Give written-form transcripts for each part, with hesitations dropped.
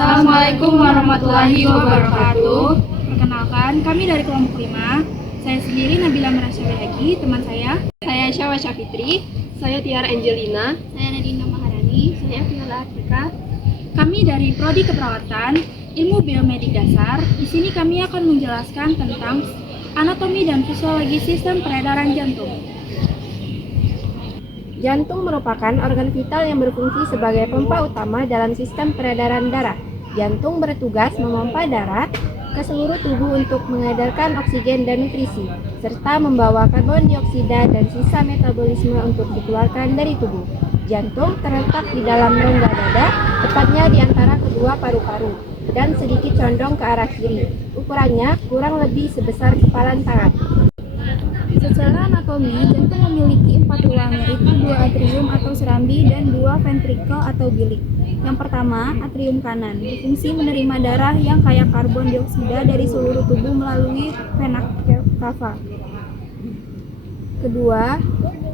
Assalamualaikum warahmatullahi wabarakatuh. Perkenalkan, kami dari kelompok 5. Saya sendiri Nabila Merasyawiyagi, teman saya Saya Syawasya Fitri. Saya Tiara Angelina. Saya Nadina Maharani. Saya Viola Afrika. Kami dari Prodi Keperawatan, Ilmu Biomedik Dasar. Di sini kami akan menjelaskan tentang anatomi dan fisiologi sistem peredaran jantung. Jantung merupakan organ vital yang berfungsi sebagai pompa utama dalam sistem peredaran darah. Jantung bertugas memompa darah ke seluruh tubuh untuk mengedarkan oksigen dan nutrisi, serta membawa karbon dioksida dan sisa metabolisme untuk dikeluarkan dari tubuh. Jantung terletak di dalam rongga dada, tepatnya di antara kedua paru-paru, dan sedikit condong ke arah kiri. Ukurannya kurang lebih sebesar kepalan tangan. Secara anatomi, jantung memiliki 4 ruang, yaitu 2 atrium atau serambi dan 2 ventrikel atau bilik. Yang pertama, atrium kanan, berfungsi menerima darah yang kaya karbon dioksida dari seluruh tubuh melalui vena cava. Kedua,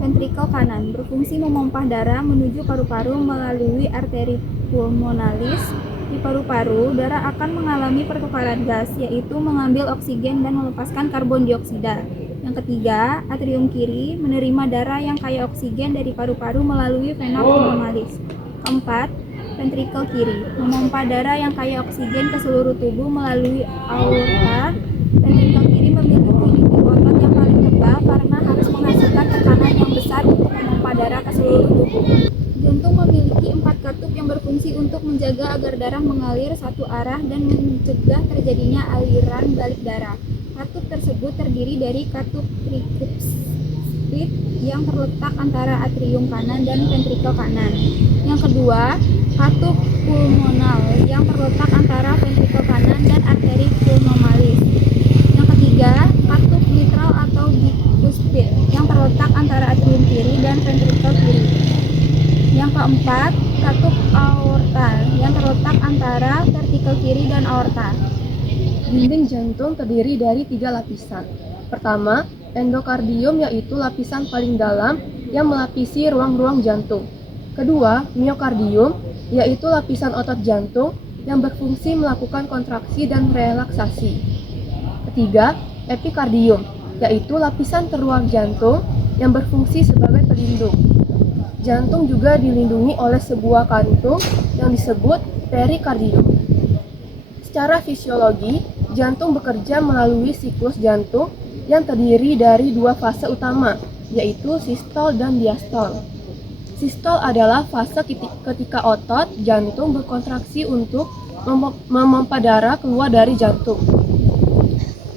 ventrikel kanan, berfungsi memompa darah menuju paru-paru melalui arteri pulmonalis. Di paru-paru, darah akan mengalami pertukaran gas, yaitu mengambil oksigen dan melepaskan karbon dioksida. Yang ketiga, atrium kiri menerima darah yang kaya oksigen dari paru-paru melalui vena pulmonalis. Keempat, ventrikel kiri memompa darah yang kaya oksigen ke seluruh tubuh melalui aorta. Ventrikel kiri memiliki titik otot yang paling tebal karena harus menghasilkan tekanan yang besar untuk memompa darah ke seluruh tubuh. Jantung memiliki 4 katup yang berfungsi untuk menjaga agar darah mengalir satu arah dan mencegah terjadinya aliran balik darah. Katup tersebut terdiri dari katup tricuspid yang terletak antara atrium kanan dan ventrikel kanan. Yang kedua, katup pulmonal yang terletak antara ventrikel kanan dan arteri pulmonalis. Yang ketiga, katup mitral atau bicuspid yang terletak antara atrium kiri dan ventrikel kiri. Yang keempat, katup aorta yang terletak antara ventrikel kiri dan aorta. Dinding jantung terdiri dari 3 lapisan. Pertama, endokardium, yaitu lapisan paling dalam yang melapisi ruang-ruang jantung. Kedua, miokardium, yaitu lapisan otot jantung yang berfungsi melakukan kontraksi dan relaksasi. Ketiga, epikardium, yaitu lapisan terluar jantung yang berfungsi sebagai pelindung. Jantung juga dilindungi oleh sebuah kantung yang disebut perikardium. Secara fisiologi, jantung bekerja melalui siklus jantung yang terdiri dari 2 fase utama, yaitu sistol dan diastol. Sistol adalah fase ketika otot jantung berkontraksi untuk memompa darah keluar dari jantung.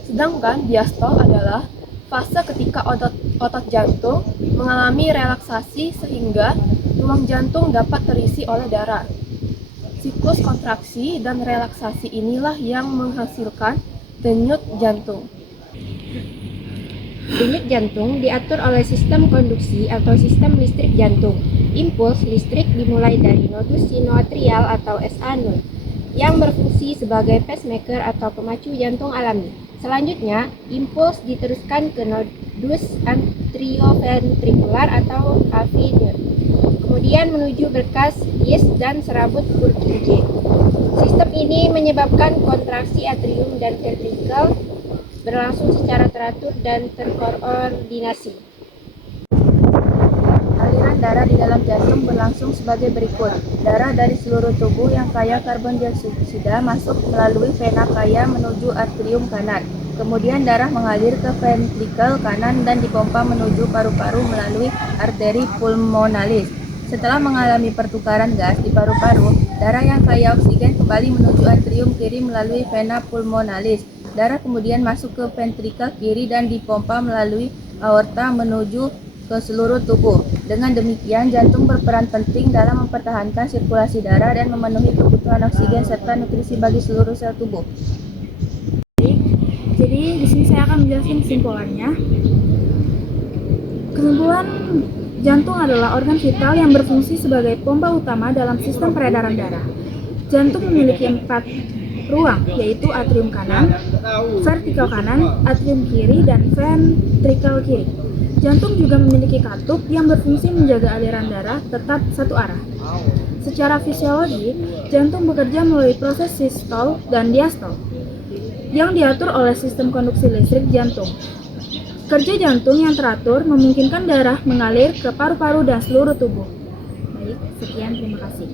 Sedangkan diastol adalah fase ketika otot jantung mengalami relaksasi sehingga ruang jantung dapat terisi oleh darah. Siklus kontraksi dan relaksasi inilah yang menghasilkan denyut jantung. Denyut jantung diatur oleh sistem konduksi atau sistem listrik jantung. Impuls listrik dimulai dari nodus sinoatrial atau SA node yang berfungsi sebagai pacemaker atau pemacu jantung alami. Selanjutnya, impuls diteruskan ke nodus atrioventrikular atau AV node, kemudian menuju berkas His dan serabut Purkinje. Sistem ini menyebabkan kontraksi atrium dan ventrikel berlangsung secara teratur dan terkoordinasi. Aliran darah di dalam jantung berlangsung sebagai berikut. Darah dari seluruh tubuh yang kaya karbon dioksida masuk melalui vena kaya menuju atrium kanan. Kemudian darah mengalir ke ventrikel kanan dan dipompa menuju paru-paru melalui arteri pulmonalis. Setelah mengalami pertukaran gas di paru-paru, darah yang kaya oksigen kembali menuju atrium kiri melalui vena pulmonalis. Darah kemudian masuk ke ventrikel kiri dan dipompa melalui aorta menuju ke seluruh tubuh. Dengan demikian, jantung berperan penting dalam mempertahankan sirkulasi darah dan memenuhi kebutuhan oksigen serta nutrisi bagi seluruh sel tubuh. Jadi di sini saya akan menjelaskan kesimpulannya. Kesimpulan, jantung adalah organ vital yang berfungsi sebagai pompa utama dalam sistem peredaran darah. Jantung memiliki 4 ruang, yaitu atrium kanan, vertikel kanan, atrium kiri, dan ventrikel kiri. Jantung juga memiliki katup yang berfungsi menjaga aliran darah tetap satu arah. Secara fisiologi, jantung bekerja melalui proses sistol dan diastol yang diatur oleh sistem konduksi listrik jantung. Kerja jantung yang teratur memungkinkan darah mengalir ke paru-paru dan seluruh tubuh. Baik, sekian, terima kasih.